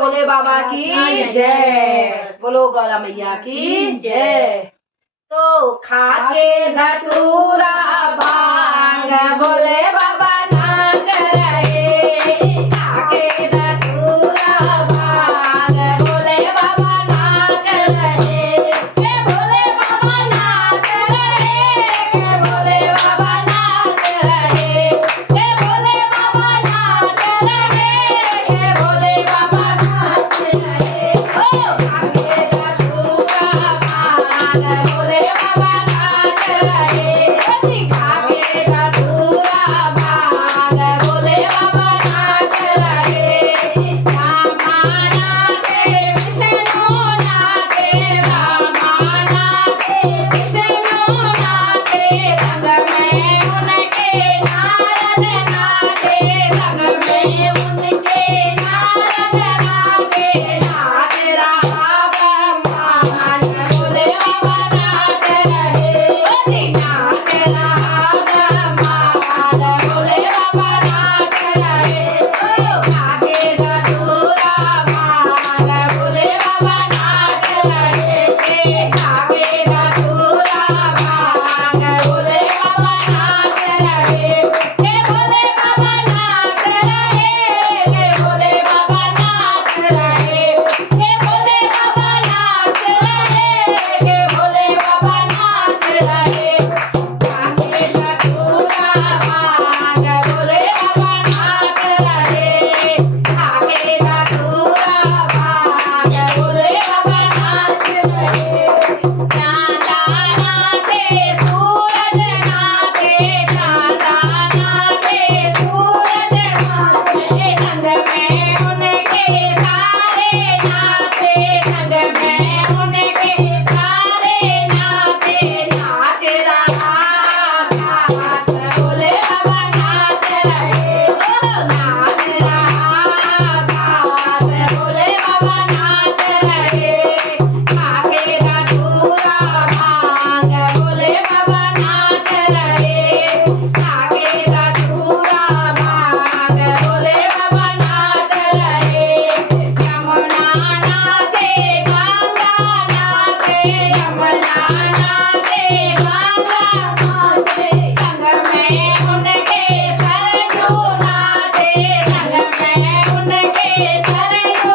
भोले बाबा की जय, बोलो गौरा मैया की जय। तो खाके धतूरा भांग भोले बाबा नाच रहे, खाके धतूरा भांग भोले बाबा नाच रहे, के भोले बाबा नाच रहे, के भोले बाबा नाच रहे, के भोले बाबा नाच रहे, के भोले बाबा नाच रहे। ओ खाके धतूरा भांग भोले बाबा नाच रहे, खाके धतूरा भांग भोले बाबा नाच रहे। रामा नाचे विष्णु नाचे, रामा नाचे विष्णु नाचे, संग में उनके नारद नाचे, संग में उनके नारद नाचे। नाच रहा ब्रह्मांड भोले बाबा नाच रहे, नाच रहा ब्रह्मांड भोले बाबा नाच रहे। खाके धतूरा भांग भोले बाबा नाच रहे, खाके धतूरा भांग भोले बाबा नाच रहे, के भोले बाबा नाच रहे, के भोले बाबा नाच रहे, के भोले बाबा नाच रहे, के भोले बाबा नाच रहे। खाके धतूरा भांग भोले बाबा नाच रहे, खाके धतूरा भांग भोले बाबा नाच रहे। चांदा नाचे सूरज नाचे, चांदा नाचे सूरज नाचे, संग में उनके तारे नाचे, संग में उनके तारे नाचे। नाच रहा आकाश भोले बाबा नाच रहे, नाच रहा आकाश भोले बाबा नाच रहे। खाके धतूरा भांग भोले बाबा नाच रहे, खाके धतूरा भांग भोले बाबा नाच रहे। यमुना नाचे गंगा नाचे, यमुना नाचे गंगा नाचे, संग में उनके सरजू नाचे, संग में उनके सरजू